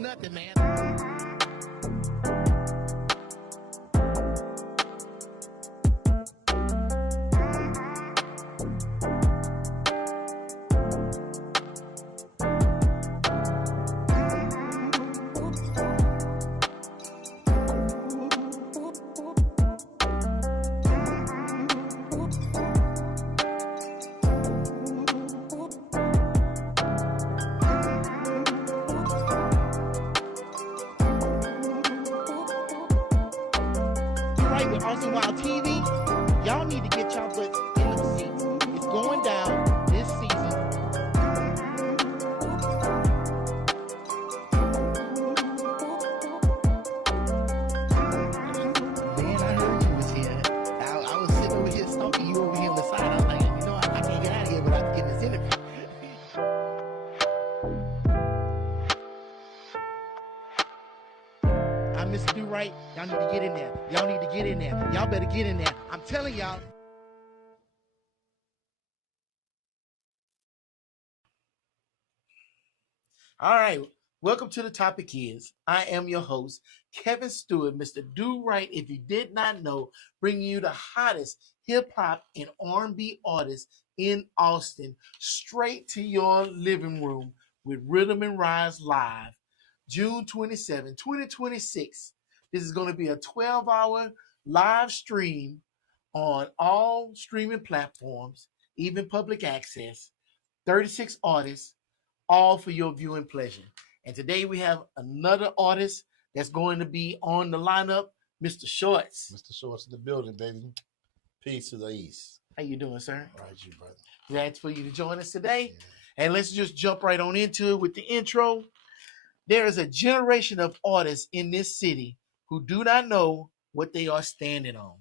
nothing, man. With Austin Wild TV, y'all need to get y'all butts in the seats. It's going down this season. Man, I heard you was here. I was sitting over here stalking you over here on the side. I was like, you know, I can't get out of here without getting this interview. I Mr. Do Right. Y'all need to get in there. Y'all need to get in there. Y'all better get in there. I'm telling y'all. All right. Welcome to The Topic Is. I am your host, Kevin Stewart, Mr. Do Right. If you did not know, bringing you the hottest hip-hop and R&B artists in Austin straight to your living room with Rhythm and Rise Live, June 27, 2026. This is going to be a 12-hour live stream on all streaming platforms, even public access, 36 artists, all for your viewing pleasure. And today we have another artist that's going to be on the lineup, Mr. Shorts. Mr. Shorts in the building, baby. Peace to the east. How you doing, sir? All right, you brother. Glad for you to join us today. Yeah. And let's just jump right on into it with the intro. There is a generation of artists in this city who do not know what they are standing on.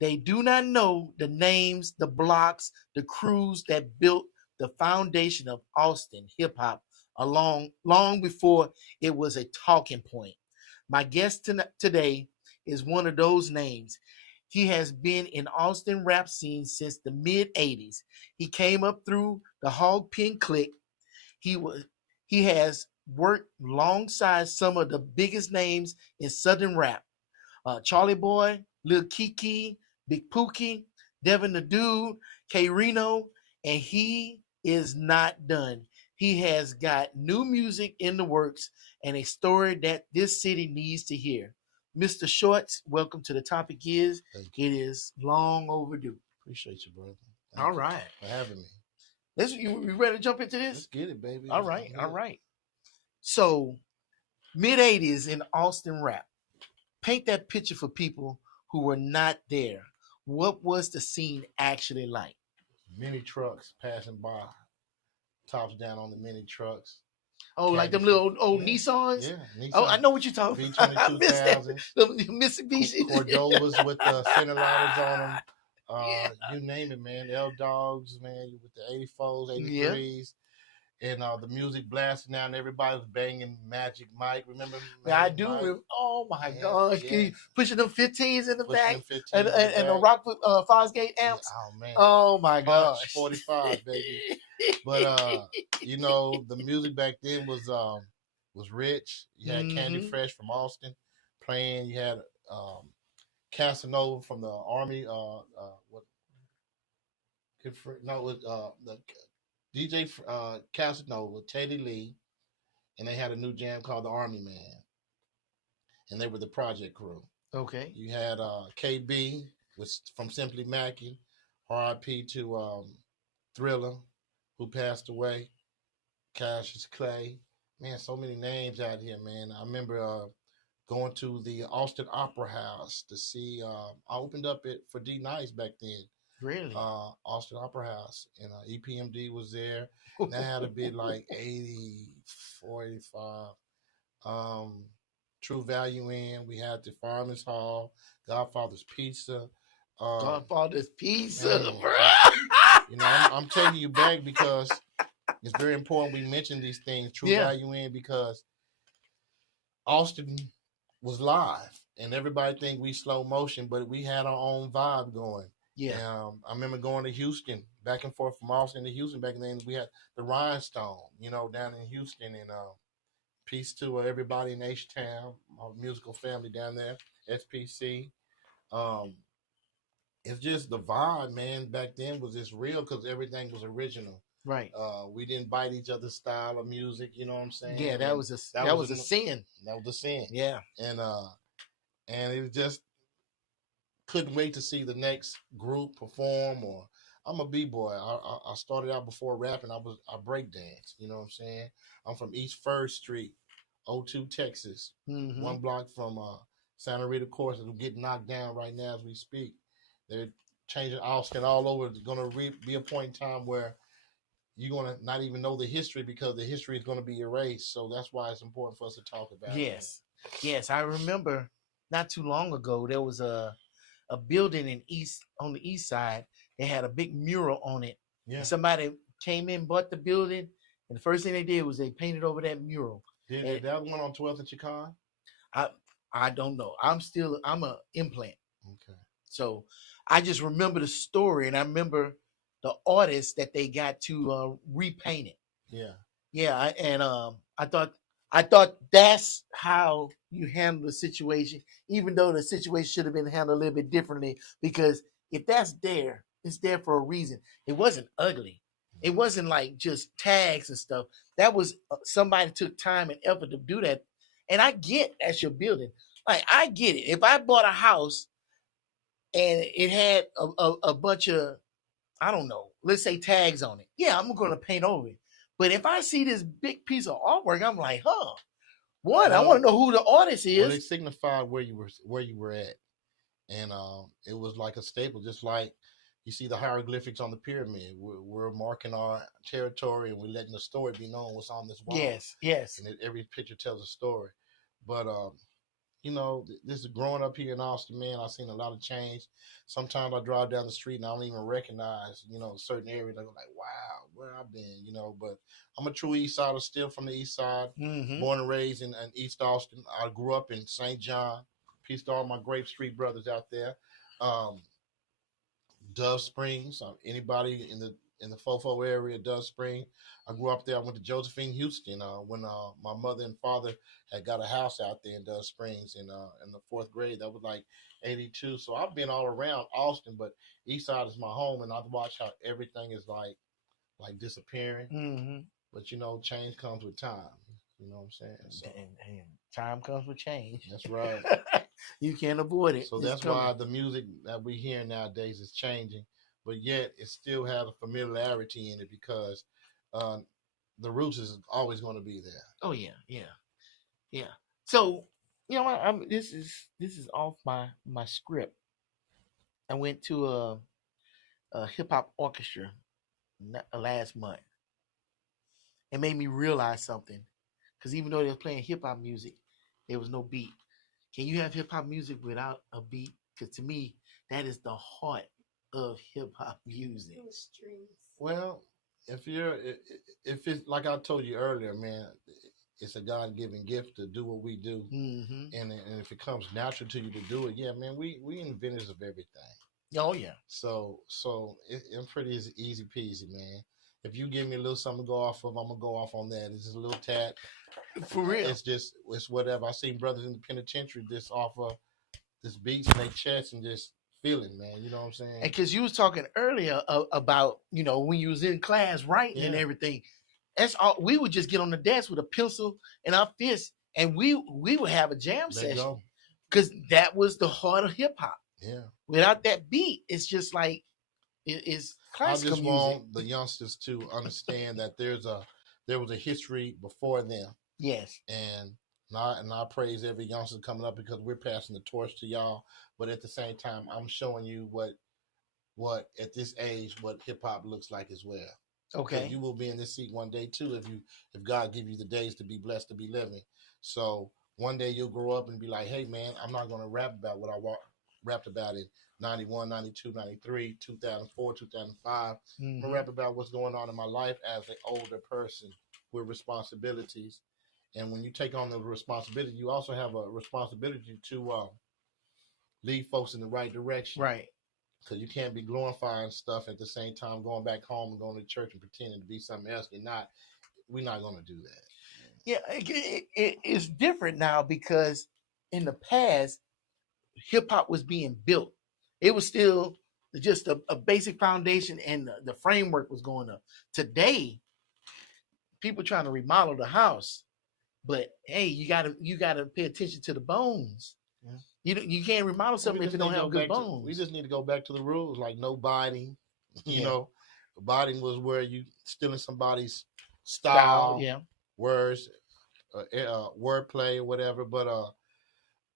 They do not know the names, the blocks, the crews that built the foundation of Austin hip-hop long before it was a talking point. My guest today is one of those names. He has been in Austin rap scene since the mid-'80s. He came up through the Hog Pen Clique. He has worked alongside some of the biggest names in Southern rap. Chalie Boy, Li'l Keke, Big Pokey, Devin the Dude, K-Rino, and he is not done. He has got new music in the works and a story that this city needs to hear. Mr. Shorts, welcome to The Topic Is. It is long overdue. Appreciate you, brother. All right. For having me. You ready to jump into this? Let's get it, baby. All right. So, mid-'80s in Austin rap. Paint that picture for people who were not there. What was the scene actually like? Mini trucks passing by, tops down on the mini trucks. Oh, like them little old Nissans? Yeah, Nissan. Oh, I know what you're talking about. V22,000. The Mitsubishi. Cordovas with the center liners on them. You name it, man. L Dogs, man, with the 84s, 83s. And the music blasting out, and everybody was banging Magic Mike. Remember? I do. Mike? Oh my gosh! Yeah. Pushing them 15s in the back, and the Rockford Fosgate amps. Oh man! Oh my gosh! 45, baby. But you know, the music back then was rich. You had Candy Fresh from Austin playing. You had Casanova from the Army. The DJ Casanova, Teddy Lee, and they had a new jam called The Army Man, and they were the project crew. Okay. You had KB, which from Simply Mackie, R.I.P. to Thriller, who passed away, Cassius Clay. Man, so many names out here, man. I remember going to the Austin Opera House to see, I opened up it for D Nice back then. Really? Austin Opera House, and EPMD was there. That had to be like 84, 85. True Value In. We had the Farmers Hall, Godfather's Pizza. Godfather's Pizza, man, bro. You know, I'm taking you back because it's very important we mention these things. True Value In, because Austin was live, and everybody think we slow motion, but we had our own vibe going. Yeah. I remember going to Houston, back and forth from Austin to Houston. Back then, we had the Rhinestone, you know, down in Houston, and Peace to everybody in H-Town, my musical family down there, SPC. Um, it's just the vibe, man. Back then was just real because everything was original. Right. We didn't bite each other's style of music. You know what I'm saying? Yeah, that And was a sin. That was a sin. Yeah. And it just couldn't wait to see the next group perform. Or I'm a b-boy. I started out before rapping. I break dance. You know what I'm saying? I'm from East First Street, O2, Texas, one block from Santa Rita Course. It'll get knocked down right now as we speak. They're changing Austin all over. It's going to be a point in time where you're going to not even know the history because the history is going to be erased. So that's why it's important for us to talk about it. Yes. I remember not too long ago there was a building on the east side. They had a big mural on it. Yeah. And somebody came in, bought the building, and the first thing they did was they painted over that mural. Did that one on 12th and Chicago? I don't know. I'm a implant. Okay. So I just remember the story, and I remember the artist that they got to repaint it. Yeah. Yeah, and I thought that's how you handle the situation, even though the situation should have been handled a little bit differently. Because if that's there, it's there for a reason. It wasn't ugly. It wasn't like just tags and stuff. That was somebody took time and effort to do that. And I get that's your building. Like, I get it. If I bought a house and it had a bunch of, I don't know, let's say tags on it, yeah, I'm going to paint over it. But if I see this big piece of artwork, I'm like, I want to know who the artist is. Well, it signified where you were at, and it was like a staple, just like you see the hieroglyphics on the pyramid. We're marking our territory, and we're letting the story be known what's on this wall. Yes. And every picture tells a story. But you know, this is growing up here in Austin, man. I've seen a lot of change. Sometimes I drive down the street and I don't even recognize, certain areas. I'm like, wow, where I've been, But I'm a true East Sider, still from the East Side, born and raised in East Austin. I grew up in St. John. Peace to all my Grape Street brothers out there. Dove Springs. Anybody in the Fofo area, Dove Spring. I grew up there. I went to Josephine, Houston, when my mother and father had got a house out there in Dove Springs in the fourth grade. That was like 82. So I've been all around Austin, but East Side is my home, and I've watched how everything is like disappearing. But change comes with time. You know what I'm saying? So, and time comes with change. That's right. You can't avoid it. So that's why the music that we hear nowadays is changing, but yet it still has a familiarity in it because the roots is always going to be there. Oh yeah. So this is off my script. I went to a hip hop orchestra last month. It made me realize something, because even though they were playing hip hop music, there was no beat. Can you have hip hop music without a beat? Because to me, that is the heart of hip hop music. Well, if it's like I told you earlier, man, it's a God-given gift to do what we do, and if it comes natural to you to do it, yeah, man, we inventors of everything. Oh yeah. So it's pretty easy peasy, man. If you give me a little something to go off of, I'm gonna go off on that. It's just a little tad. For real. It's whatever. I seen brothers in the penitentiary just off of this beats in their chest and just feeling, man. You know what I'm saying? And because you was talking earlier about when you was in class writing and everything, that's all. We would just get on the desk with a pencil and our fist, and we would have a jam session, because that was the heart of hip hop. Yeah. Without that beat, it's just like it's classical music. I just want the youngsters to understand that there was a history before them. Yes. And I praise every youngster coming up, because we're passing the torch to y'all. But at the same time, I'm showing you what at this age, what hip hop looks like as well. Okay. You will be in this seat one day too, if God give you the days to be blessed to be living. So one day you'll grow up and be like, hey man, I'm not going to rap about what I rapped about in 91, 92, 93, 2004, 2005. I'm going to rap about what's going on in my life as an older person with responsibilities. And when you take on the responsibility, you also have a responsibility to lead folks in the right direction. Right. Because you can't be glorifying stuff at the same time going back home and going to church and pretending to be something else. We're not going to do that. Yeah, it's different now because in the past, hip hop was being built. It was still just a basic foundation, and the framework was going up. Today, people trying to remodel the house, but hey, you gotta pay attention to the bones. Yeah. You can't remodel And we something if just it need don't to go have good back to we bones. just need to go back to the rules, like no biting. You Yeah, know, biting was where you stealing somebody's style. style, Yeah. words, wordplay or whatever. But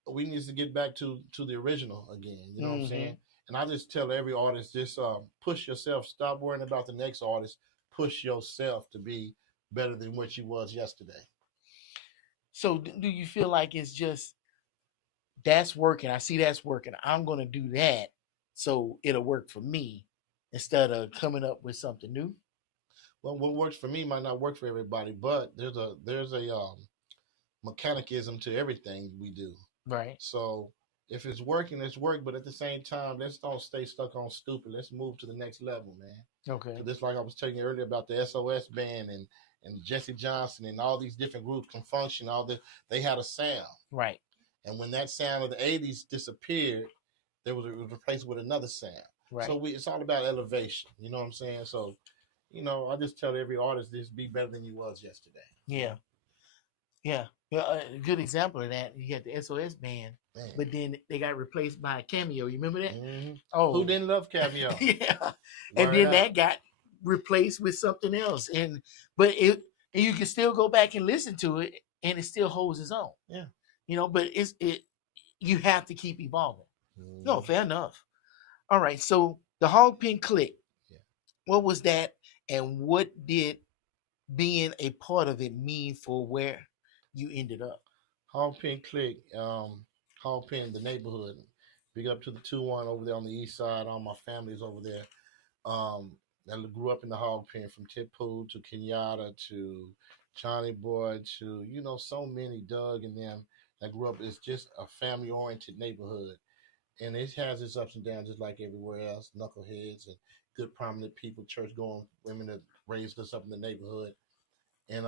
we need to get back to the original again. You know what I'm Hmm. saying? And I just tell every artist, just push yourself. Stop worrying about the next artist. Push yourself to be better than what you was yesterday. So do you feel like it's just that's working? I see that's working. I'm gonna do that, so it'll work for me instead of coming up with something new. Well, what works for me might not work for everybody, but there's a mechanicism to everything we do. Right. So if it's working, it's work. But at the same time, let's don't stay stuck on stupid. Let's move to the next level, man. Okay. Because it's like I was telling you earlier about the SOS band and Jesse Johnson and all these different groups can function. They had a sound, Right. and when that sound of the '80s disappeared, it was replaced with another sound. So Right. it's all about elevation. You know what I'm saying? So I just tell every artist this: be better than you was yesterday. Yeah. Yeah. Yeah. A good example of that. You got the SOS band, Man. but then they got replaced by a Cameo. You remember that? Mm-hmm. Who Oh, didn't love Cameo? yeah. And Word then out. that got replaced with something else, but and you can still go back and listen to it, and it still holds its own. Yeah. But it you have to keep evolving. No, Mm-hmm. fair enough. All right. So the Hog Pen Click, Yeah. what was that, and what did being a part of it mean for where you ended up? Hall Pen Click, Hall Pen, the neighborhood. Big up to the 2-1 over there on the east side. All my family's over there. That grew up in the Hog Pen from Tipu to Kenyatta to Chalie Boy to, so many Doug and them that grew up. It's just a family oriented neighborhood. And it has its ups and downs just like everywhere else. Knuckleheads and good prominent people, church going women that raised us up in the neighborhood. And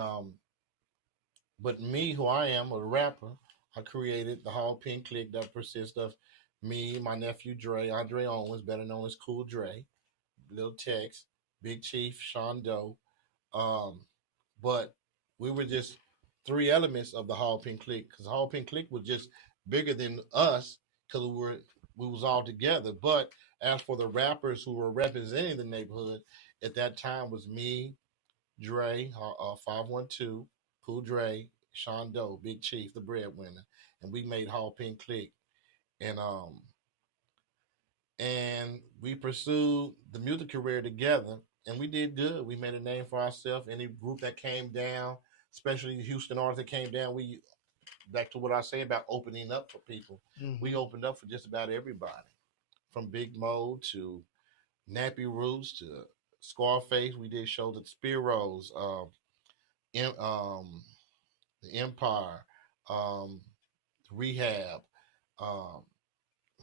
but me, who I am, a rapper, I created the Hall Pen Clique that consists of me, my nephew Dre, Andre Owens, better known as Cool Dre, Lil Tex, Big Chief, Sean Doe. Um, but we were just three elements of the Hall Pen Clique because Hall Pen Clique was just bigger than us because we was all together. But as for the rappers who were representing the neighborhood at that time was me, Dre, 512, Cool Dre, Sean Doe, Big Chief, the breadwinner, and we made Hall Pen Click, and we pursued the music career together, and we did good. We made a name for ourselves. Any group that came down, especially the Houston artists that came down, we back to what I say about opening up for people. We Mm-hmm. opened up for just about everybody, from Big Mo to Nappy Roots to Scarface. We did shows at Spiro's. Em- um, the Empire, um, Rehab, um,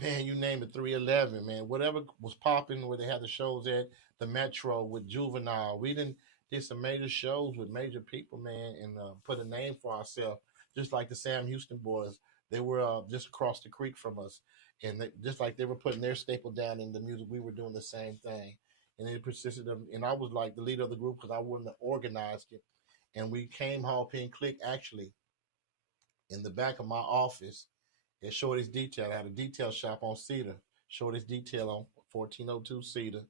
man, you name it, 311, man, whatever was popping where they had the shows at the Metro with Juvenile. We did some major shows with major people, man, and put a name for ourselves, just like the Sam Houston boys. They were just across the creek from us, and just like they were putting their staple down in the music, we were doing the same thing. And it persisted, and I was like the leader of the group because I wouldn't have organized it. And we came Hall Pen Click actually in the back of my office at Shorty's Detail. I had a detail shop on Cedar, Shorty's Detail on 1402 Cedar.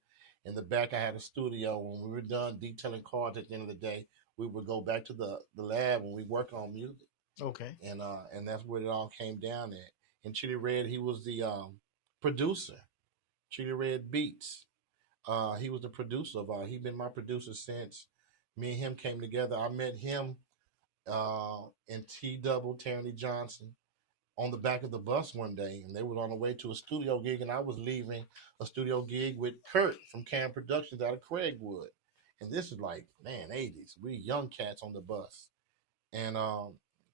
In the back, I had a studio. When we were done detailing cars at the end of the day, we would go back to the lab when we work on music. Okay. And that's where it all came down at. And Chili Red, he was the producer. Chili Red Beats. He was the producer of he been my producer since me and him came together. I met him and T Double, Terry Johnson, on the back of the bus one day, and they was on the way to a studio gig, and I was leaving a studio gig with Kurt from Cam Productions out of Craigwood. And this is like, man, 80s. We young cats on the bus. And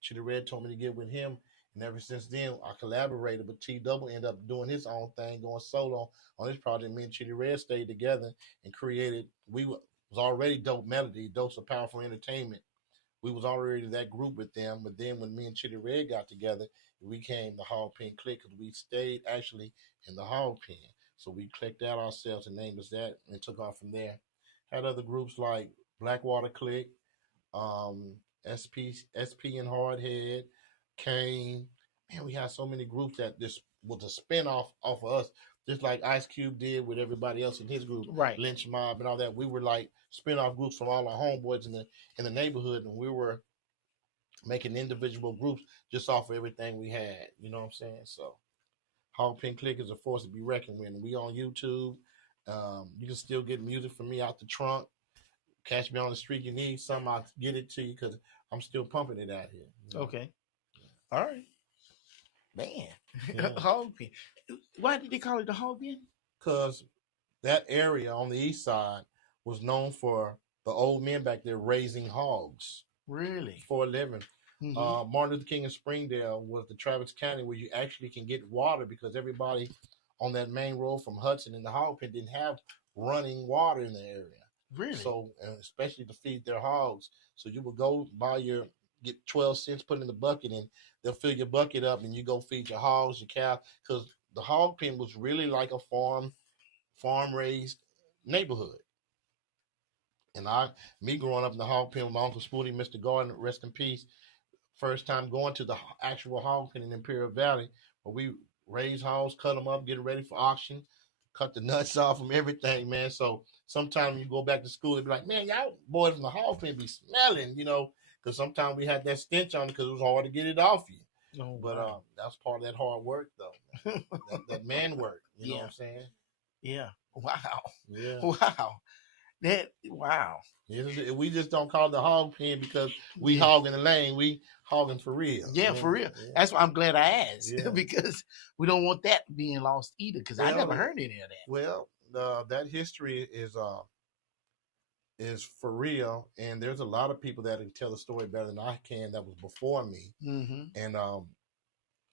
Chitty Red told me to get with him. And ever since then, I collaborated, but T Double ended up doing his own thing, going solo on this project. Me and Chitty Red stayed together and created, was already Dope Melody, Dose of Powerful Entertainment, we was already that group with them. But then when me and Chitty Red got together, we became the Hog Pen Clique because we stayed actually in the Hog Pen. So we clicked out ourselves and named us that and took off from there. Had other groups like Blackwater Clique, um, SP and Hardhead, Kane. Man, we had so many groups that just was a spin off of us, just like Ice Cube did with everybody else in his group, Right. Lynch Mob and all that. We were like spin off groups from all our homeboys in the neighborhood, and we were making individual groups just off of everything we had. You know what I'm saying? So Hog Pen Click is a force to be reckoned with. We on YouTube. You can still get music from me out the trunk. Catch me on the street. You need something, I'll get it to you because I'm still pumping it out here. You know? Okay. All right. Man. Yeah. Hog Pen. Why did they call it the Hog Pen? Because that area on the east side was known for the old men back there raising hogs. Really? For a living. Martin Luther King in Springdale was the Travis County where you actually can get water because everybody on that main road from Hudson and the hog pen didn't have running water in the area. Really? So, especially to feed their hogs. So you would go get 12 cents, put in the bucket, and they'll fill your bucket up, and you go feed your hogs, your cows, because the hog pen was really like a farm-raised neighborhood. And me growing up in the hog pen with my Uncle Spooty, Mr. Gordon, rest in peace, first time going to the actual hog pen in Imperial Valley, where we raise hogs, cut them up, get it ready for auction, cut the nuts off from everything, man. So sometimes you go back to school and be like, man, y'all boys from the hog pen be smelling, because sometimes we had that stench on it because it was hard to get it off you. Oh, but wow. That's part of that hard work, though. that man work, you know what I'm saying? Yeah. Wow. Yeah. Wow. Wow. We just don't call it the hog pen because we hogging the lane. We hogging for real. Yeah, for real. Yeah. That's why I'm glad I asked because we don't want that being lost either. Because I never heard any of that. Well, that history is for real, and there's a lot of people that can tell the story better than I can. That was before me, and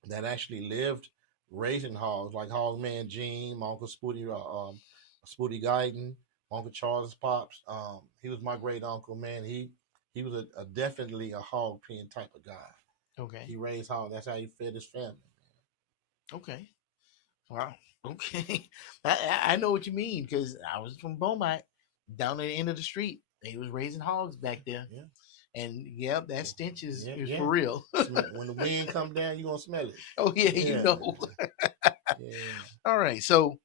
that actually lived raising hogs, like Hogman Gene, my Uncle Spooty, Spooty Guyton, Uncle Charles Pops. He was my great uncle, man. He was definitely a hog pen type of guy. Okay. He raised hogs. That's how he fed his family. Okay. Wow. Okay. I know what you mean because I was from Beaumont, down at the end of the street. They was raising hogs back there. Yeah. And that stench is for real. When the wind come down, you're gonna smell it. Oh yeah. You know. All right. So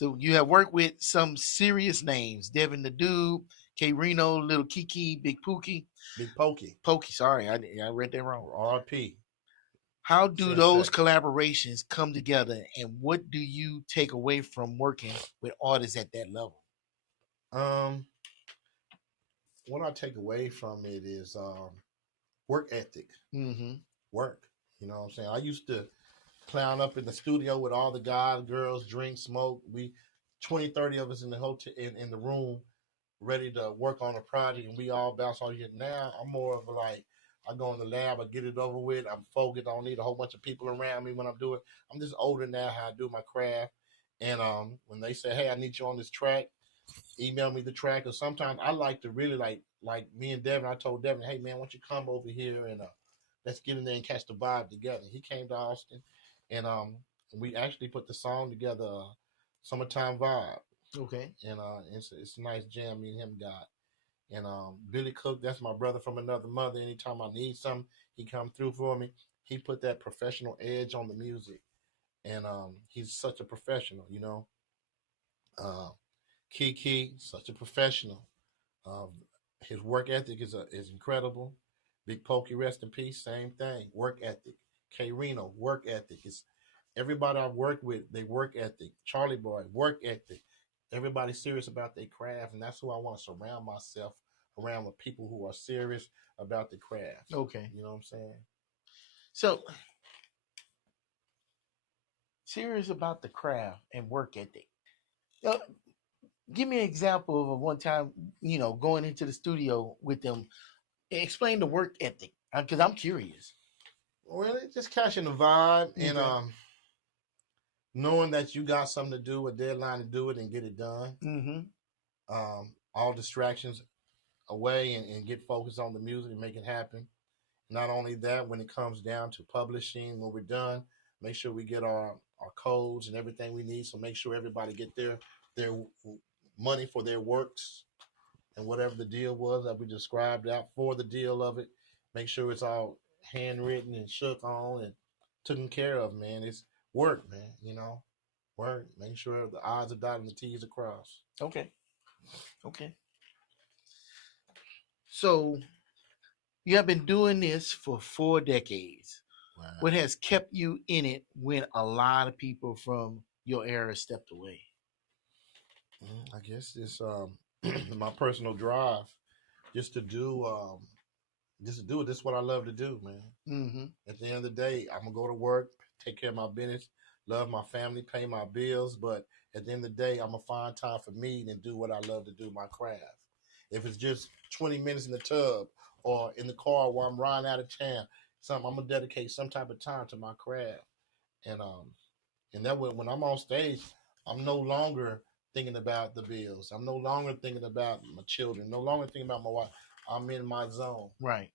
you have worked with some serious names: Devin the Dude, K-Rino, Li'l Keke, Big Pokey. Pokey. Sorry, I read that wrong. R.P. How do those collaborations come together, and what do you take away from working with artists at that level? What I take away from it is work ethic. Work. You know what I'm saying? I used to clown up in the studio with all the guys, girls, drink, smoke. We 20, 30 of us in the hotel in the room ready to work on a project, and we all bounce on it. Now I'm more of I go in the lab, I get it over with, I'm focused, I don't need a whole bunch of people around me when I'm doing. I'm just older now how I do my craft. And when they say, hey, I need you on this track, email me the track. Or sometimes I like to really like me and Devin, I told Devin, hey man, why don't you come over here and let's get in there and catch the vibe together. He came to Austin, and we actually put the song together, Summertime Vibe. Okay. And it's a nice jam me and him got. And Billy Cook, that's my brother from another mother. Anytime I need something, he come through for me. He put that professional edge on the music. And he's such a professional, Keke, such a professional. His work ethic is incredible. Big Pokey, rest in peace, same thing. Work ethic. K-Rino, work ethic. It's everybody I've worked with, they work ethic. Chalie Boy, work ethic. Everybody's serious about their craft, and that's who I want to surround myself around, with people who are serious about the craft. Okay. You know what I'm saying? So, serious about the craft and work ethic. Give me an example of one time, going into the studio with them. Explain the work ethic, because I'm curious. Well, it's just catching the vibe and knowing that you got something to do, a deadline to do it and get it done. All distractions away and get focused on the music and make it happen. Not only that, when it comes down to publishing, when we're done, make sure we get our codes and everything we need. So make sure everybody get their money for their works and whatever the deal was that we described out for the deal of it. Make sure it's all handwritten and shook on and taken care of, man. It's work, man. Work. Make sure the I's are dotted and the T's are crossed. Okay. Okay. So you have been doing this for 4 decades. Wow. What has kept you in it when a lot of people from your era stepped away? I guess it's my personal drive, just to do it. This is what I love to do, man. Mm-hmm. At the end of the day, I'm gonna go to work, take care of my business, love my family, pay my bills. But at the end of the day, I'm gonna find time for me and do what I love to do, my craft. If it's just 20 minutes in the tub or in the car while I'm riding out of town, I'm gonna dedicate some type of time to my craft. And that way, when I'm on stage, I'm no longer thinking about the bills. I'm no longer thinking about my children. No longer thinking about my wife. I'm in my zone. Right.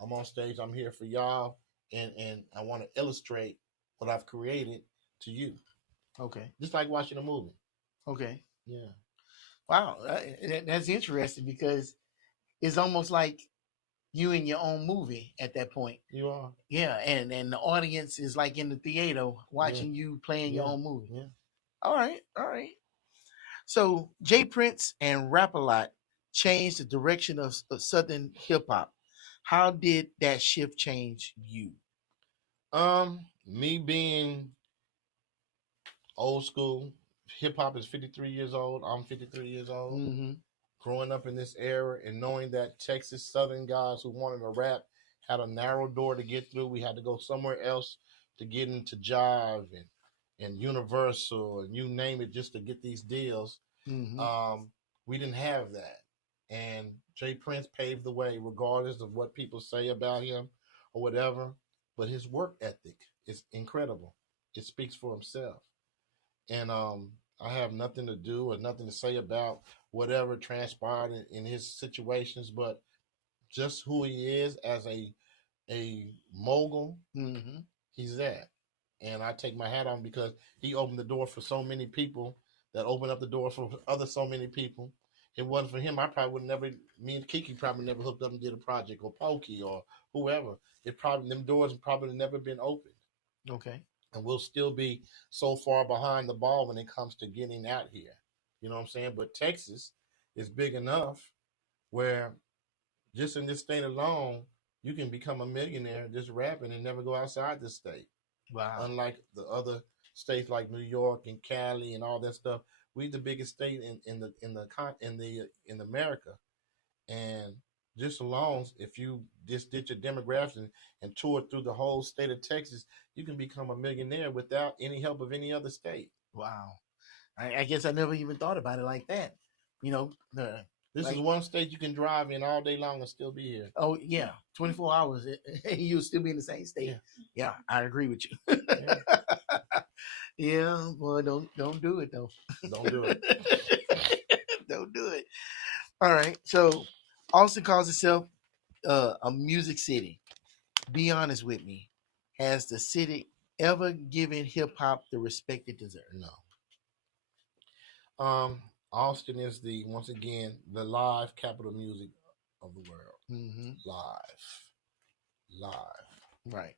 I'm on stage. I'm here for y'all, and I want to illustrate what I've created to you. Okay. Just like watching a movie. Okay. Yeah. Wow, that's interesting because it's almost like you in your own movie at that point. You are. Yeah, and the audience is like in the theater watching you playing your own movie. Yeah. All right. So J Prince and Rap-A-Lot changed the direction of Southern hip hop. How did that shift change you? Me being old school, hip hop is 53 years old. I'm 53 years old. Mm-hmm. Growing up in this era and knowing that Texas Southern guys who wanted to rap had a narrow door to get through. We had to go somewhere else to get into Jive and Universal and you name it just to get these deals. Mm-hmm. We didn't have that. And Jay Prince paved the way, regardless of what people say about him or whatever. But his work ethic is incredible. It speaks for himself. And I have nothing to do or nothing to say about whatever transpired in his situations, but just who he is as a mogul, Mm-hmm. he's that. And I take my hat on because he opened the door for so many people that opened up the door for other so many people. If it wasn't for him, I probably would never. Me and Kiki probably never hooked up and did a project, or Pokey, or whoever. Them doors probably never been opened. Okay. And we'll still be so far behind the ball when it comes to getting out here. You know what I'm saying? But Texas is big enough where just in this state alone, you can become a millionaire just rapping and never go outside the state. Wow. Unlike the other states like New York and Cali and all that stuff, we the biggest state in America. And just alone, if you just did your demographics and toured through the whole state of Texas, you can become a millionaire without any help of any other state. Wow. I guess I never even thought about it like that. This is one state you can drive in all day long and still be here. Oh yeah, 24 hours, you'll still be in the same state. Yeah, I agree with you. Yeah, boy, don't do it though. Don't do it. Don't do it. All right. So Austin calls itself a music city. Be honest with me. Has the city ever given hip hop the respect it deserves? No. Austin is once again the live capital music of the world. Mm-hmm. Live. Right.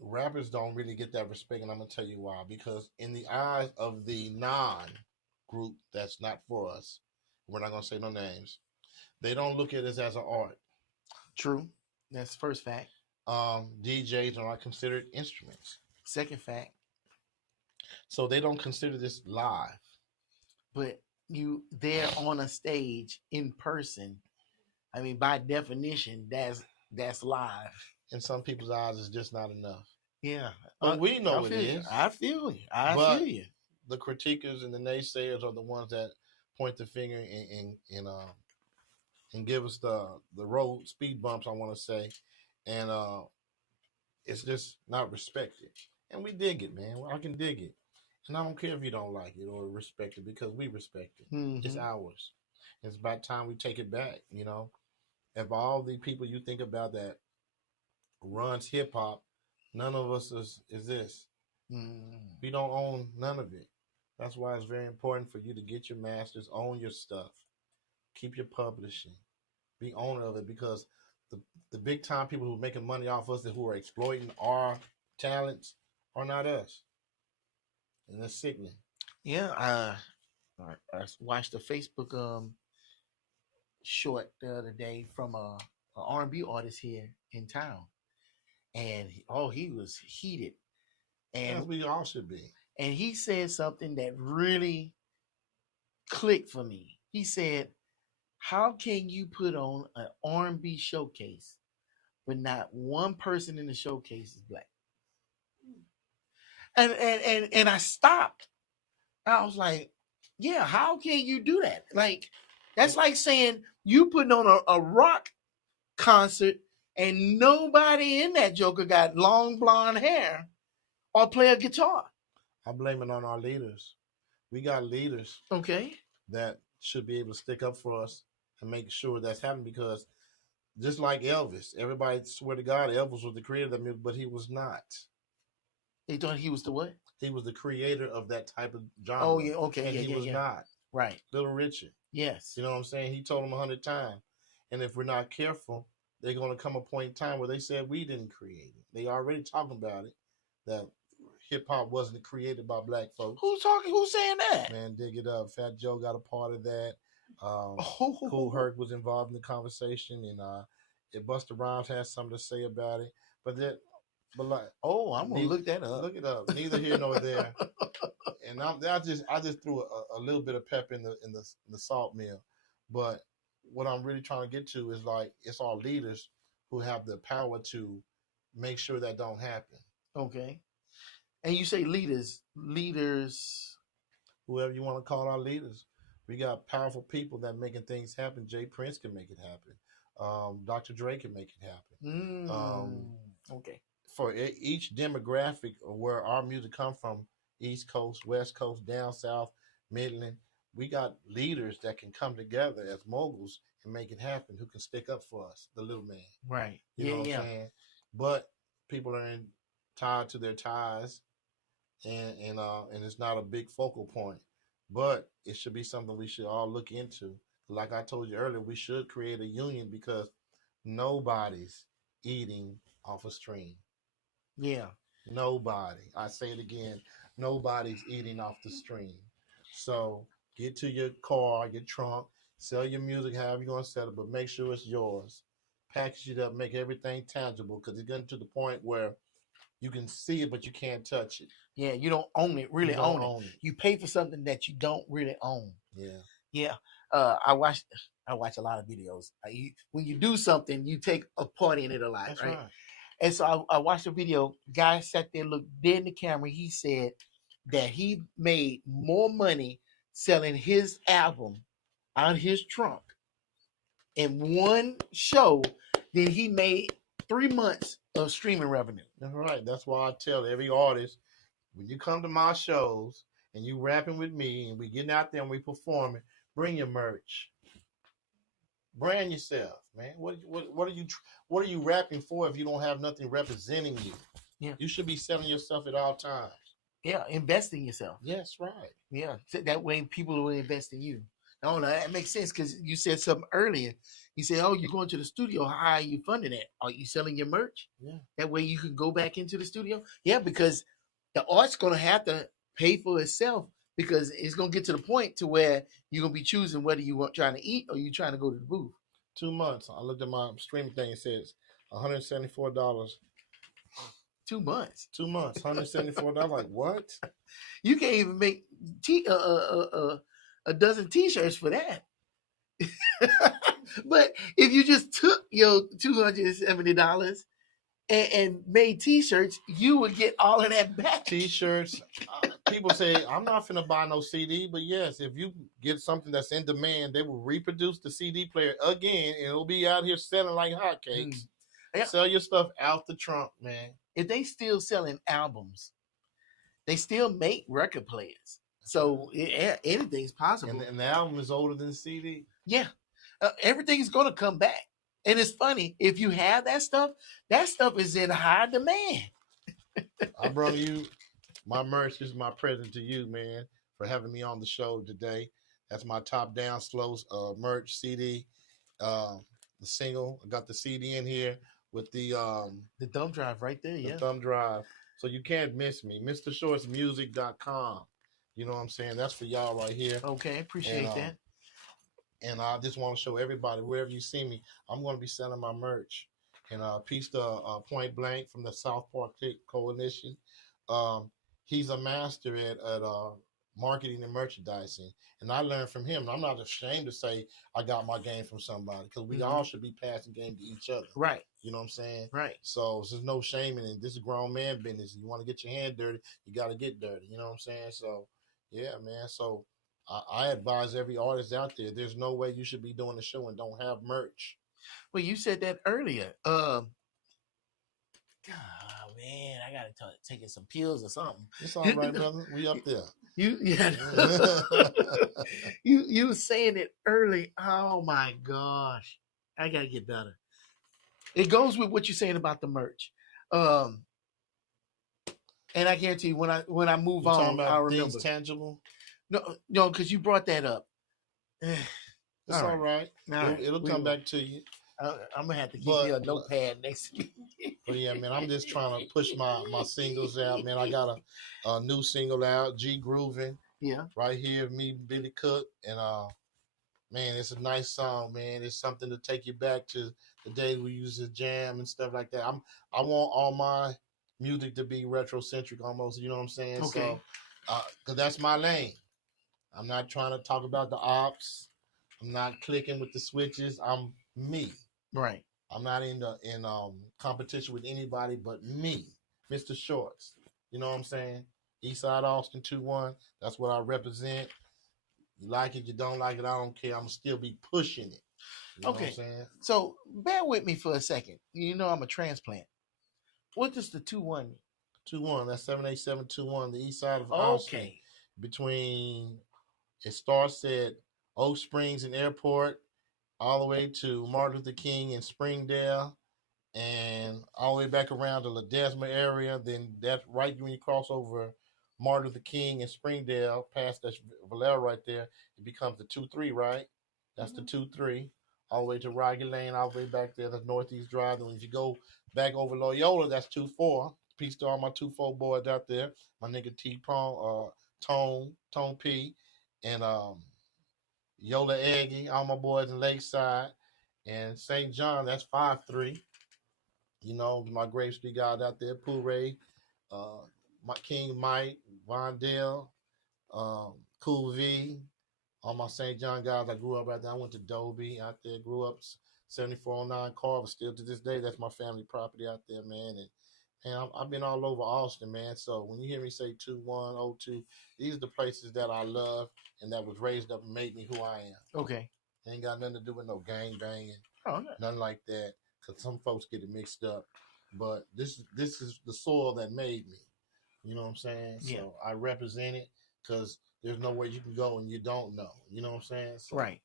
Rappers don't really get that respect, and I'm gonna tell you why. Because in the eyes of the non-group that's not for us, we're not gonna say no names. They don't look at us as an art. True. That's the first fact. DJs are not considered instruments. Second fact. So they don't consider this live. But you there on a stage in person. I mean, by definition, that's live. In some people's eyes, it's just not enough. Yeah. But we know it is. I feel you. I feel you. The critiquers and the naysayers are the ones that point the finger and give us the road speed bumps, I want to say. And it's just not respected. And we dig it, man. I can dig it. And I don't care if you don't like it or respect it because we respect it. Mm-hmm. It's ours. It's about time we take it back. You know, if all the people you think about that runs hip hop, none of us is this. Mm. We don't own none of it. That's why it's very important for you to get your masters, own your stuff, keep your publishing, be owner of it, because the the big time people who are making money off us and who are exploiting our talents are not us, and that's sickening. Yeah, I watched a Facebook short the other day from a R&B artist here in town, and he was heated, As and we all should be. he said something that really clicked for me. He said, "How can you put on an R&B showcase, but not one person in the showcase is black?" And I stopped. I was like, "Yeah, how can you do that? Like, that's like saying you putting on a rock concert and nobody in that joker got long blonde hair or play a guitar." I blame it on our leaders. We got leaders Okay. that should be able to stick up for us and make sure that's happening, because just like Elvis, everybody swear to God Elvis was the creator of that music, but he was not. They thought he was the what? He was the creator of that type of Oh genre, yeah, okay, and yeah, he yeah, was yeah. not. Right. Little Richard, Yes. you know what I'm saying? He told them 100 times, and if we're not careful, they're going to come a point in time where they said we didn't create it. They already talking about it, that hip hop wasn't created by black folks. Who's talking? Who's saying that? Man, dig it up. Fat Joe got a part of that. Oh, Cool Herc was involved in the conversation, and Busta Rhymes has something to say about it. But that, but like, oh, I'm gonna look that up. Look it up. Neither here nor there. And I just threw a little bit of pep in the salt mill. But what I'm really trying to get to is, like, it's our leaders who have the power to make sure that don't happen. Okay. And you say leaders. Whoever you want to call our leaders. We got powerful people that making things happen. Jay Prince can make it happen. Dr. Dre can make it happen. Okay. For each demographic of where our music come from, East Coast, West Coast, down South, Midland, we got leaders that can come together as moguls and make it happen, who can stick up for us, the little man. Right. You know what I'm saying? But people are tied to their ties, and it's not a big focal point. But it should be something we should all look into. Like I told you earlier, we should create a union, because nobody's eating off a stream. Yeah. Nobody. I say it again. Nobody's eating off the stream. So get to your car, your trunk, sell your music however you're going to sell it, but make sure it's yours. Package it up, make everything tangible, because it's getting to the point where you can see it, but you can't touch it. Yeah, you don't own it, really own it. You pay for something that you don't really own. Yeah. Yeah. I watch a lot of videos. When you do something, you take a part in it a lot. That's right? right. And so I watched a video. Guy sat there, looked dead in the camera. He said that he made more money selling his album out of his trunk in one show than he made 3 months of streaming revenue. That's right. That's why I tell every artist, when you come to my shows and you rapping with me and we getting out there and we performing, bring your merch. Brand yourself, man. What are you rapping for if you don't have nothing representing you? Yeah. You should be selling yourself at all times. Yeah, invest in yourself. Yes, right. Yeah, that way people will invest in you. No, that makes sense, because you said something earlier. You said, "Oh, you're going to the studio. How are you funding it? Are you selling your merch? Yeah. That way you can go back into the studio." Yeah, because the art's going to have to pay for itself, because it's going to get to the point to where you're going to be choosing whether you want trying to eat or you trying to go to the booth. 2 months. I looked at my streaming thing. It says $174. 2 months. 2 months. $174. Like, what? You can't even make a dozen T-shirts for that. But if you just took your $270 and made T-shirts, you would get all of that back. T-shirts. People say, I'm not finna buy no CD, but yes, if you get something that's in demand, they will reproduce the CD player again, and it'll be out here selling like hotcakes. Yeah. Sell your stuff out the trunk, man. If they still selling albums, they still make record players. So anything's possible. And the album is older than the CD. Yeah, everything is going to come back. And it's funny, if you have that stuff is in high demand. I brought you my merch. This is my present to you, man, for having me on the show today. That's my top down slows merch CD. Uh, the single. I got the CD in here with The thumb drive right there, the yeah. thumb drive. So you can't miss me. MrShortsMusic.com. You know what I'm saying? That's for y'all right here. Okay, And appreciate that. and I just want to show everybody, wherever you see me, I'm going to be selling my merch. And peace to Point Blank from the South Park Coalition. Um, he's a master at marketing and merchandising. And I learned from him. And I'm not ashamed to say I got my game from somebody, because we all should be passing game to each other. Right. You know what I'm saying? Right. So there's no shame in it. This is grown man business. You want to get your hand dirty, you got to get dirty. You know what I'm saying? So, yeah, man. So I advise every artist out there, there's no way you should be doing a show and don't have merch. Well, you said that earlier. Man, I gotta take some pills or something. It's all right, brother. We up there. You were saying it early. Oh my gosh, I gotta get better. It goes with what you're saying about the merch. And I guarantee you, when I move on, I'll remember. Things tangible. No, because you brought that up. It's all right. It'll come back to you. I'm gonna have to keep me a notepad next to me. But yeah, man, I'm just trying to push my singles out, man. I got a new single out, G Groovin'. Yeah. Right here, me, Billy Cook, and man, it's a nice song, man. It's something to take you back to the day we used to jam and stuff like that. I want all my music to be retrocentric almost, you know what I'm saying? Okay. So, because that's my lane. I'm not trying to talk about the ops. I'm not clicking with the switches. I'm me. Right. I'm not in competition with anybody but me, Mr. Shorts. You know what I'm saying? Eastside Austin 2-1. That's what I represent. You like it, you don't like it, I don't care. I'm still be pushing it. You know what I'm saying? So bear with me for a second. You know I'm a transplant. What does the 2-1 mean? 2-1. That's 78721. The east side of Austin. Okay. Between, it starts at Oak Springs and Airport, all the way to Martin Luther King in Springdale, and all the way back around the Ledesma area. Then that's right when you cross over Martin Luther King in Springdale, past that Valera right there, it becomes the 2-3, right? That's the 2-3. All the way to Rocky Lane, all the way back there, that's Northeast Drive. And if you go back over Loyola, that's 2-4. Peace to all my 2-4 boys out there. My nigga T-Pong, Tone P, and Yola Aggie, all my boys in Lakeside. And St. John, that's 5-3. You know, my Grave Street guys out there, Pooh Ray, my King Mike, Vondell, Cool V, all my St. John guys. I grew up out there. I went to Dobie out there, grew up 7409 Carver. Still to this day, that's my family property out there, man. And I've been all over Austin, man. So when you hear me say 2102, these are the places that I love and that was raised up and made me who I am. Okay. Ain't got nothing to do with no gang banging, no. Nothing like that. Because some folks get it mixed up. But this is the soil that made me. You know what I'm saying? Yeah. So I represent it, because there's no way you can go and you don't know. You know what I'm saying? So, right.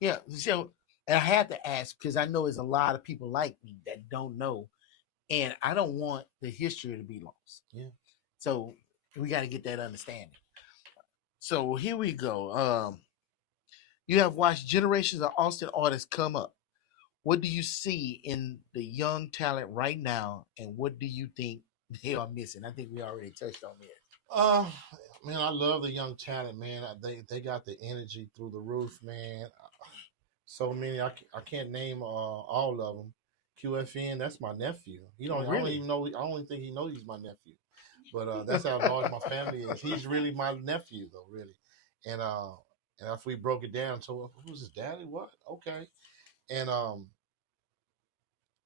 Yeah. So, and I had to ask, because I know there's a lot of people like me that don't know, and I don't want the history to be lost. Yeah. So we got to get that understanding. So here we go. You have watched generations of Austin artists come up. What do you see in the young talent right now, and what do you think they are missing? I think we already touched on this. Man, I love the young talent, man. They got the energy through the roof, man. So many, I can't name all of them. QFN, that's my nephew. I don't even know. I don't even think he knows he's my nephew. But that's how large my family is. He's really my nephew, though, really. And if we broke it down, so who's his daddy? What? Okay. And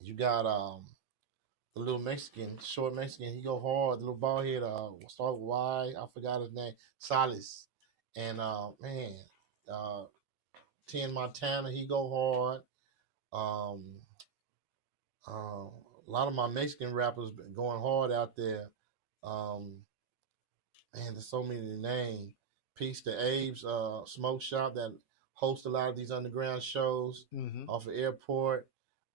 you got the little Mexican, short Mexican. He go hard. The little bald head. Start with Y. I forgot his name. Salas. And man, 10 Montana. He go hard. A lot of my Mexican rappers been going hard out there. Man, there's so many names. Peace to Abe's Smoke Shop, that host a lot of these underground shows off of airport.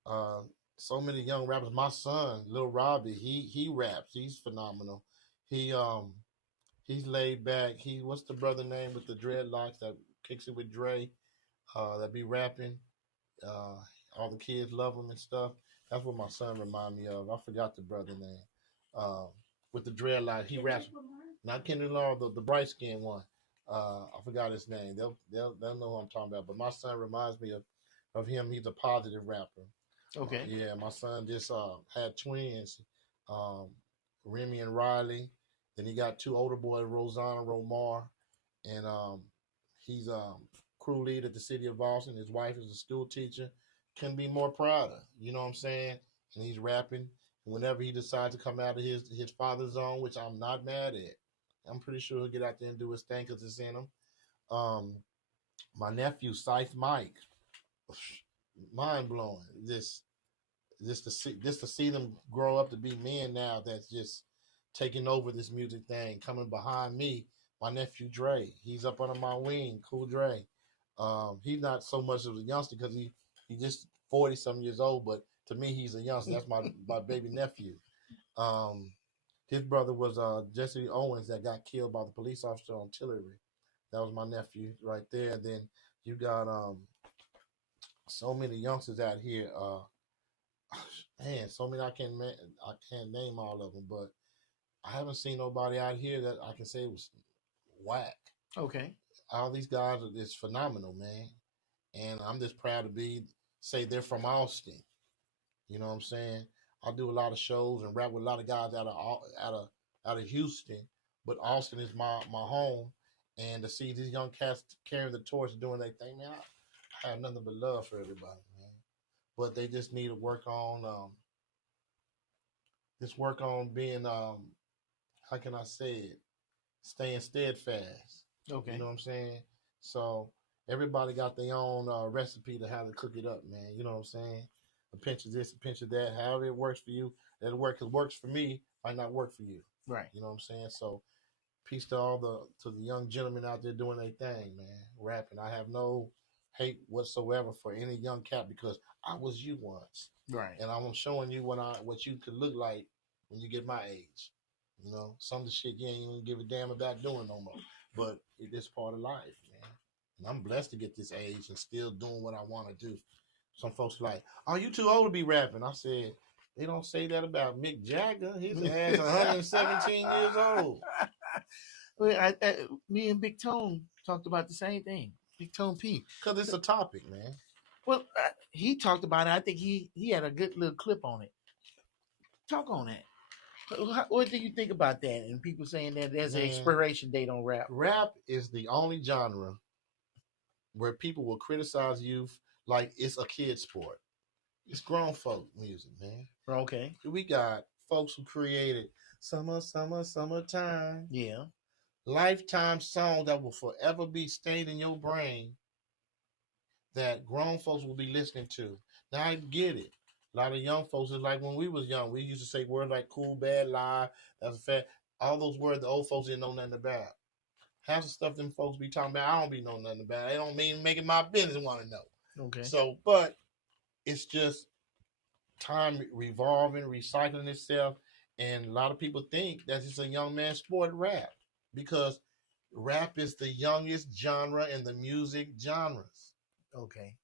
Uh, so many young rappers. My son, Lil Robbie, he raps. He's phenomenal. He he's laid back. What's the brother name with the dreadlocks that kicks it with Dre? That be rapping. Uh, all the kids love him and stuff. That's what my son remind me of. I forgot the brother name. Uh, with the dreadlock, he raps. Not Kendrick Lamar, the bright skinned one. I forgot his name. They'll know who I'm talking about. But my son reminds me of him. He's a positive rapper. Okay. Yeah, my son just had twins, um, Remy and Riley. Then he got two older boys, Rosanna, Romar, and he's crew lead at the city of Austin. His wife is a school teacher. Couldn't be more prouder. You know what I'm saying? And he's rapping. Whenever he decides to come out of his father's zone, which I'm not mad at, I'm pretty sure he'll get out there and do his thing because it's in him. Um, my nephew, Scythe Mike, mind blowing. Just to see them grow up to be men now. That's just taking over this music thing. Coming behind me, my nephew Dre. He's up under my wing. Cool Dre. He's not so much of a youngster because he just 40 some years old, but to me he's a youngster. That's my baby nephew. His brother was Jesse Owens that got killed by the police officer on Tillery. That was my nephew right there. And then you got so many youngsters out here. Man, so many I can't name all of them, but I haven't seen nobody out here that I can say was whack. Okay. All these guys are just phenomenal, man. And I'm just proud to say they're from Austin. You know what I'm saying? I do a lot of shows and rap with a lot of guys out of Houston, but Austin is my home. And to see these young cats carrying the torch, doing their thing, man, I have nothing but love for everybody, man. But they just need to work on being how can I say it? Staying steadfast. Okay. You know what I'm saying? So everybody got their own recipe to how to cook it up, man. You know what I'm saying? A pinch of this, a pinch of that. However it works for you, that'll work. Cause works for me might not work for you. Right. You know what I'm saying? So peace to all the young gentlemen out there doing their thing, man. Rapping. I have no hate whatsoever for any young cat because I was you once. Right. And I'm showing you what you could look like when you get my age. You know, some of the shit you ain't even give a damn about doing no more. But it's part of life, man. And I'm blessed to get this age and still doing what I want to do. Some folks are like, "Oh, you too old to be rapping." I said, they don't say that about Mick Jagger. His ass 117 years old. Well, me and Big Tone talked about the same thing. Big Tone P. Because it's a topic, man. Well, he talked about it. I think he had a good little clip on it. Talk on that. What do you think about that? And people saying that there's an expiration date on rap. Rap is the only genre where people will criticize youth like it's a kid sport. It's grown folk music, man. Okay. We got folks who created Summer, Summer, Summertime. Yeah. Lifetime song that will forever be stayed in your brain that grown folks will be listening to. Now I get it. A lot of young folks is like when we was young, we used to say words like cool, bad, lie, that's a fact. All those words the old folks didn't know nothing about. Half the stuff them folks be talking about, I don't be know nothing about. It don't mean making my business want to know. Okay. So, but it's just time revolving, recycling itself. And a lot of people think that it's a young man's sport, rap, because rap is the youngest genre in the music genres. Okay.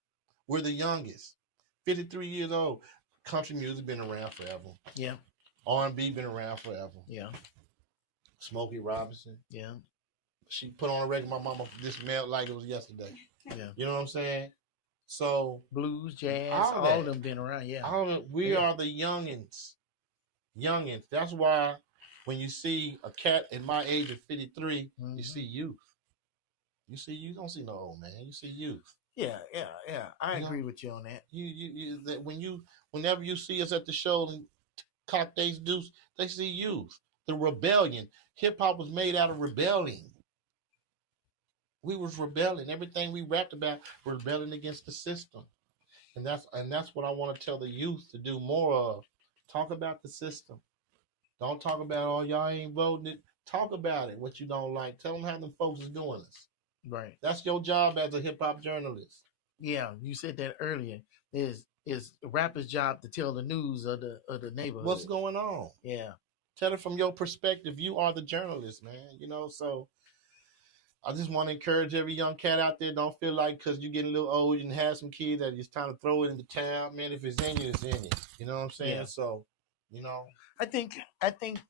We're the youngest. 53 years old. Country music been around forever. Yeah. R&B been around forever. Yeah. Smokey Robinson. Yeah. She put on a record my mama just mailed like it was yesterday. Yeah. You know what I'm saying? So blues, jazz, all of them been around. Yeah. We are the youngins. Youngins. That's why when you see a cat in my age of 53, you see youth. You don't see no old man. You see youth. Yeah. I agree with you on that. Whenever you see us at the show and cock they deuce, they see youth. The rebellion. Hip hop was made out of rebelling. We was rebelling. Everything we rapped about, rebelling against the system. And that's what I want to tell the youth to do more of. Talk about the system. Don't talk about, oh, y'all ain't voting it. Talk about it, what you don't like. Tell them how them folks is doing us. Right. That's your job as a hip hop journalist. Yeah, you said that earlier. Is a rapper's job to tell the news of the neighborhood. What's going on? Yeah. Tell it from your perspective. You are the journalist, man. You know, so I just want to encourage every young cat out there. Don't feel like because you're getting a little old and have some kids that it's time to throw it in the town. Man, if it's in you, it's in you. You know what I'm saying? Yeah. So, you know. I think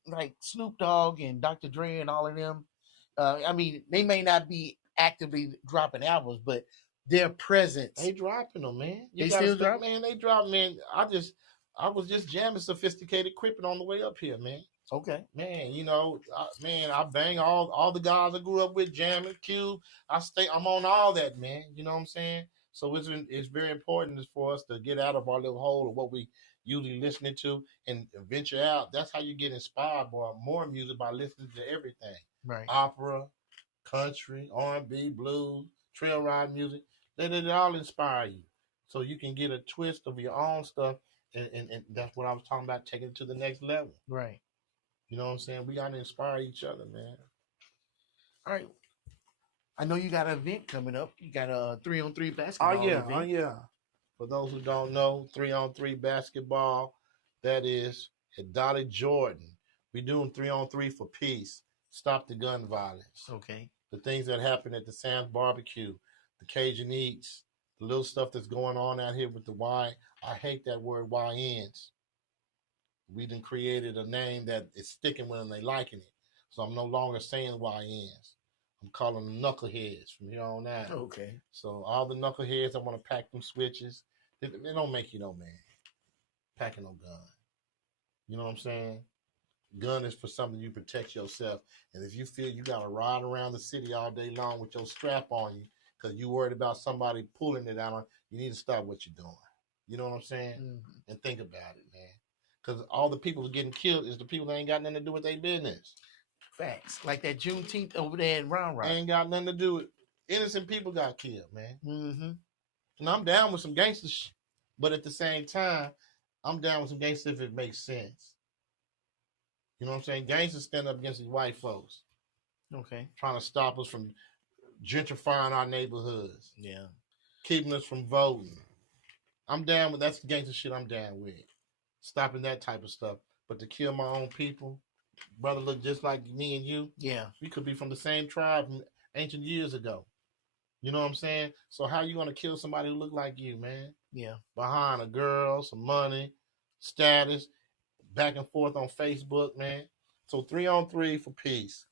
like Snoop Dogg and Dr. Dre and all of them, I mean, they may not be actively dropping albums, but their presence. They dropping them, man. They still drop? Man, they drop, man. I was just jamming Sophisticated Crippin' on the way up here, man. Okay. Man, you know, I bang all the guys I grew up with, jamming, Q. I'm on all that, man. You know what I'm saying? So it's very important for us to get out of our little hole of what we usually listening to and venture out. That's how you get inspired by more music, by listening to everything. Right. Opera, country, R&B, blues, trail ride music. They all inspire you. So you can get a twist of your own stuff, and that's what I was talking about, taking it to the next level. Right. You know what I'm saying? We got to inspire each other, man. All right. I know you got an event coming up. You got a 3-on-3 basketball event. Oh, yeah. For those who don't know, 3-on-3 basketball, that is at Dolly Jordan. We're doing 3-on-3 for peace. Stop the gun violence. Okay. The things that happen at the Sam's Barbecue, the Cajun Eats, the little stuff that's going on out here with the Y. I hate that word YNs. We done created a name that is sticking with them, they liking it. So I'm no longer saying YNs. I'm calling them knuckleheads from here on out. Okay. So all the knuckleheads, I want to pack them switches. They don't make you no man. Packing no gun. You know what I'm saying? Gun is for something you protect yourself. And if you feel you got to ride around the city all day long with your strap on you because you worried about somebody pulling it out on you, need to stop what you're doing. You know what I'm saying? Mm-hmm. And think about it, man. Because all the people getting killed is the people that ain't got nothing to do with their business. Facts. Like that Juneteenth over there in Round Rock. Ain't got nothing to do with innocent people got killed, man. Mm-hmm. And I'm down with some gangsters, but at the same time, I'm down with some gangsters if it makes sense. You know what I'm saying? Gangsters stand up against these white folks. Okay. Trying to stop us from gentrifying our neighborhoods. Yeah. Keeping us from voting. I'm down with that's the gangster shit I'm down with. Stopping that type of stuff. But to kill my own people, brother look just like me and you. Yeah. We could be from the same tribe from ancient years ago. You know what I'm saying? So how you going to kill somebody who look like you, man? Yeah. Behind a girl, some money, status, back and forth on Facebook, man. So 3-on-3 for peace.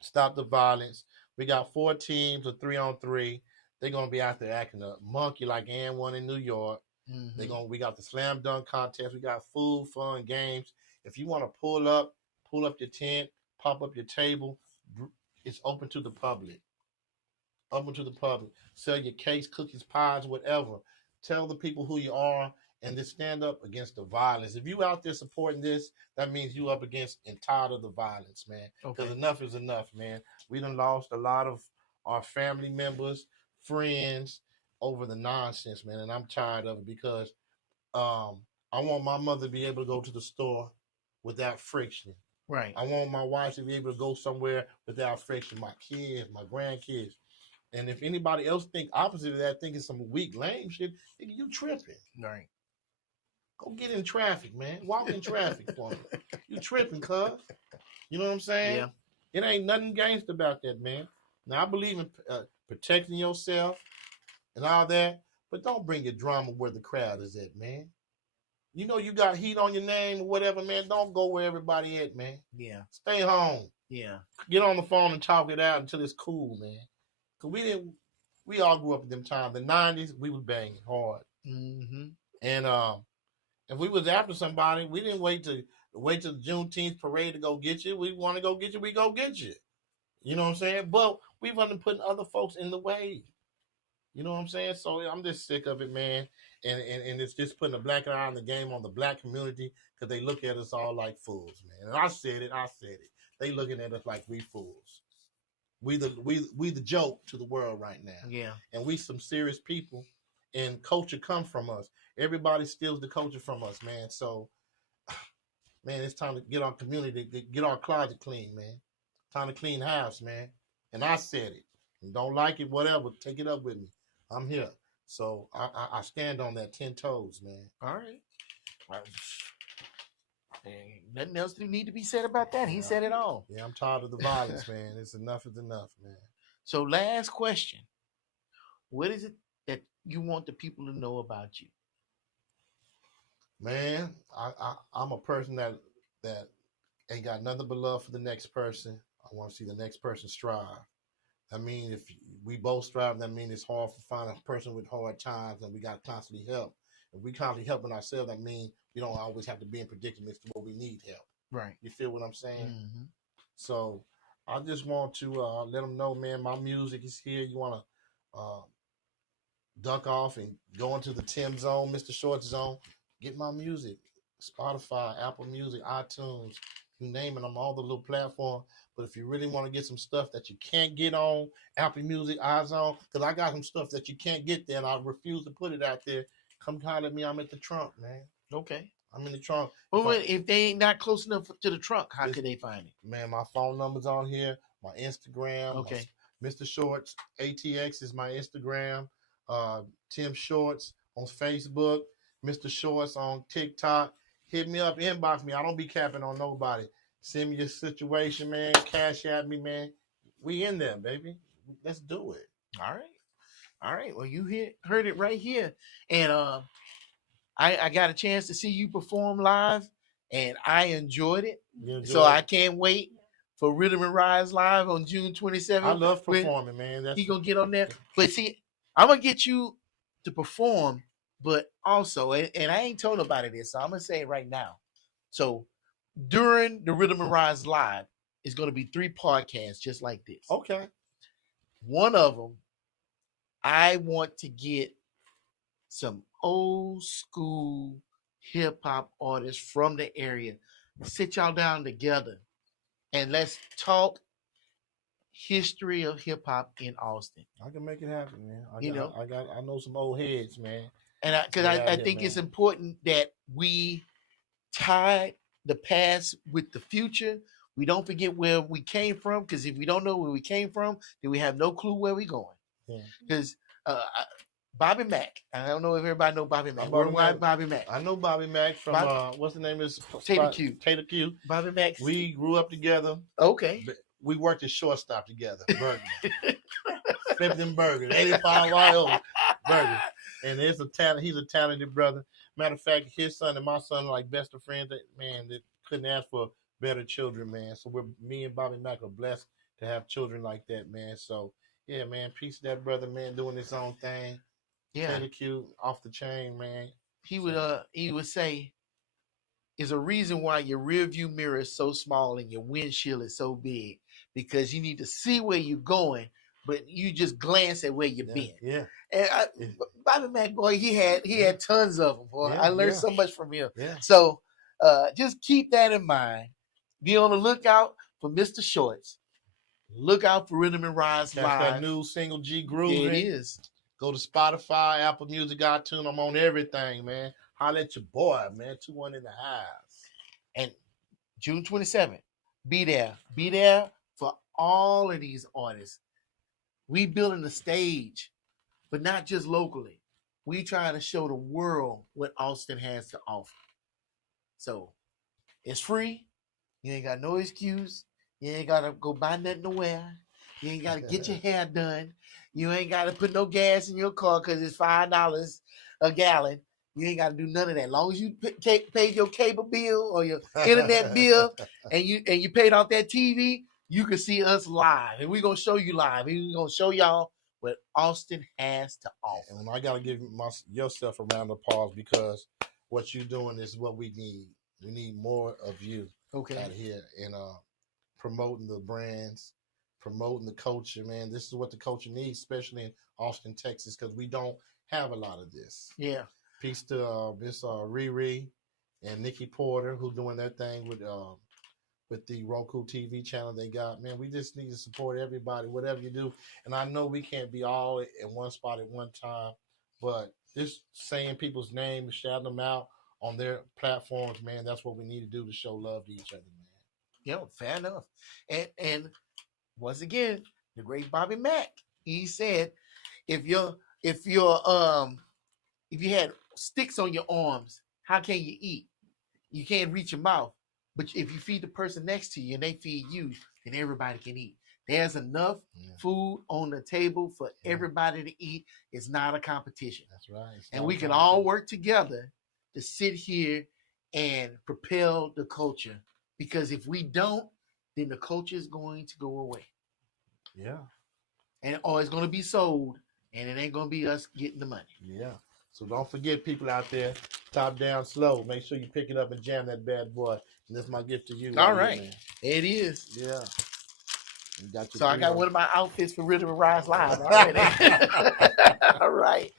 Stop the violence. We got 4 teams of 3-on-3. They're going to be out there acting a monkey like N1 in New York. Mm-hmm. We got the slam dunk contest. We got food, fun, games. If you want to pull up your tent, pop up your table. It's open to the public. Open to the public. Sell your cakes, cookies, pies, whatever. Tell the people who you are and just stand up against the violence. If you out there supporting this, that means you up against and tired of the violence, man. Because enough is enough, man. We done lost a lot of our family members, friends over the nonsense, man. And I'm tired of it because I want my mother to be able to go to the store without friction. Right. I want my wife to be able to go somewhere without friction. My kids, my grandkids. And if anybody else think opposite of that, thinking some weak, lame shit, you tripping. Right. Go get in traffic, man. Walk in traffic for me. You tripping, cuz. You know what I'm saying? Yeah. It ain't nothing gangster about that, man. Now, I believe in protecting yourself and all that, but don't bring your drama where the crowd is at, man. You know you got heat on your name or whatever, man. Don't go where everybody at, man. Yeah. Stay home. Yeah. Get on the phone and talk it out until it's cool, man. Because we all grew up at them times. The 90s, we was banging hard. Mm-hmm. And if we was after somebody, we didn't wait till the Juneteenth parade to go get you. We want to go get you, we go get you. You know what I'm saying? But we wasn't putting other folks in the way. You know what I'm saying? So I'm just sick of it, man. And it's just putting a black eye on the game on the black community because they look at us all like fools, man. And I said it. They looking at us like we fools. We the joke to the world right now. Yeah. And we some serious people, and culture comes from us. Everybody steals the culture from us, man. So, man, it's time to get our community, get our closet clean, man. Time to clean house, man. And I said it. Don't like it, whatever. Take it up with me. I'm here. So I stand on that 10 toes, man. All right. Ain't nothing else that need to be said about that. He said it all. Yeah, I'm tired of the violence, man. It's enough is enough, man. So last question. What is it that you want the people to know about you? Man, I'm a person that ain't got nothing but love for the next person. I want to see the next person strive. I mean, if we both strive, that means it's hard to find a person with hard times, and we got to constantly help. If we constantly helping ourselves, that means we don't always have to be in predicaments to where we need help. Right. You feel what I'm saying? Mm-hmm. So I just want to let them know, man, my music is here. You want to duck off and go into the Tim zone, Mr. Short zone, get my music. Spotify, Apple Music, iTunes, you name it, I'm on all the little platforms. But if you really want to get some stuff that you can't get on Apple Music, iZone, because I got some stuff that you can't get there and I refuse to put it out there, come holler at me. I'm at the trunk, man. Okay. I'm in the trunk. Well, if they ain't not close enough to the trunk, how could they find it? Man, my phone number's on here, my Instagram. Okay. Mr. Shorts, ATX is my Instagram. Tim Shorts on Facebook. Mr. Shorts on TikTok. Hit me up, inbox me. I don't be capping on nobody. Send me your situation, man. Cash at me, man. We in there, baby. Let's do it. All right. Well, you heard it right here. And I got a chance to see you perform live, and I enjoyed it. I can't wait for Rhythm and Rise Live on June 27th. I love performing, man. He gonna get on there. But see, I'm gonna get you to perform, but also, and I ain't told nobody this, so I'm gonna say it right now. So during the Rhythm and Rise Live, it's gonna be 3 podcasts just like this. Okay. One of them, I want to get some old school hip hop artists from the area. Sit y'all down together and let's talk history of hip hop in Austin. I can make it happen, man. I know some old heads, man. And I think it's important that we tie the past with the future. We don't forget where we came from, because if we don't know where we came from, then we have no clue where we're going. Because Bobby Mack, I don't know if everybody know Bobby Mack. Bobby Mack. I know Bobby Mack from what's the name is Tater Q. Tater Q. Bobby Mack. We grew up together. Okay. We worked at shortstop together. Burger. 50 burgers, 85 wild burgers. And he's a talented brother. Matter of fact, his son and my son are like best of friends. That couldn't ask for better children, man. So me and Bobby Mack are blessed to have children like that, man. So yeah, man, peace to that brother, man, doing his own thing. Yeah, Tater Q, off the chain, man. He would say, "There's a reason why your rear view mirror is so small and your windshield is so big, because you need to see where you're going, but you just glance at where you've been." Yeah. And Bobby Mack, boy, he had tons of them. Boy, I learned so much from him. Yeah. So just keep that in mind. Be on the lookout for Mr. Shorts. Look out for Rhythm and Rise Live. That new single G Groove. Yeah, it is. Go to Spotify, Apple Music, iTunes. I'm on everything, man. Holla at your boy, man. 2-1 in the house. And June 27th, be there. Be there for all of these artists. We building the stage, but not just locally. We trying to show the world what Austin has to offer. So it's free. You ain't got no excuse. You ain't got to go buy nothing to wear. You ain't got to get your hair done. You ain't got to put no gas in your car because it's $5 a gallon. You ain't got to do none of that. As long as you paid your cable bill or your internet bill and you paid off that TV, you can see us live. And we're going to show you live. We're going to show y'all what Austin has to offer. And I got to give yourself a round of applause, because what you're doing is what we need. We need more of you out here and promoting the brands, promoting the culture, man. This is what the culture needs, especially in Austin, Texas, because we don't have a lot of this. Yeah. Peace to Miss Riri and Nikki Porter, who doing their thing with the Roku TV channel they got. Man, we just need to support everybody, whatever you do. And I know we can't be all in one spot at one time, but just saying people's names, shouting them out on their platforms, man, that's what we need to do to show love to each other, man. Yeah, fair enough. And once again, the great Bobby Mack. He said, if you had sticks on your arms, how can you eat? You can't reach your mouth. But if you feed the person next to you and they feed you, then everybody can eat. There's enough food on the table for everybody to eat. It's not a competition. That's right. And we can all work together to sit here and propel the culture. Because if we don't, then the culture is going to go away. Yeah. Or it's going to be sold, and it ain't going to be us getting the money. Yeah. So don't forget, people out there, top down slow. Make sure you pick it up and jam that bad boy. And that's my gift to you. All right. Man. It is. Yeah. So I got one of my outfits for Rhythm and Rise Live already. All right.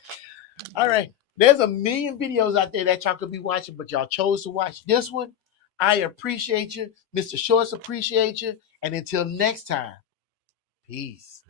All right. There's a million videos out there that y'all could be watching, but y'all chose to watch this one. I appreciate you. Mr. Shorts appreciate you. And until next time, peace.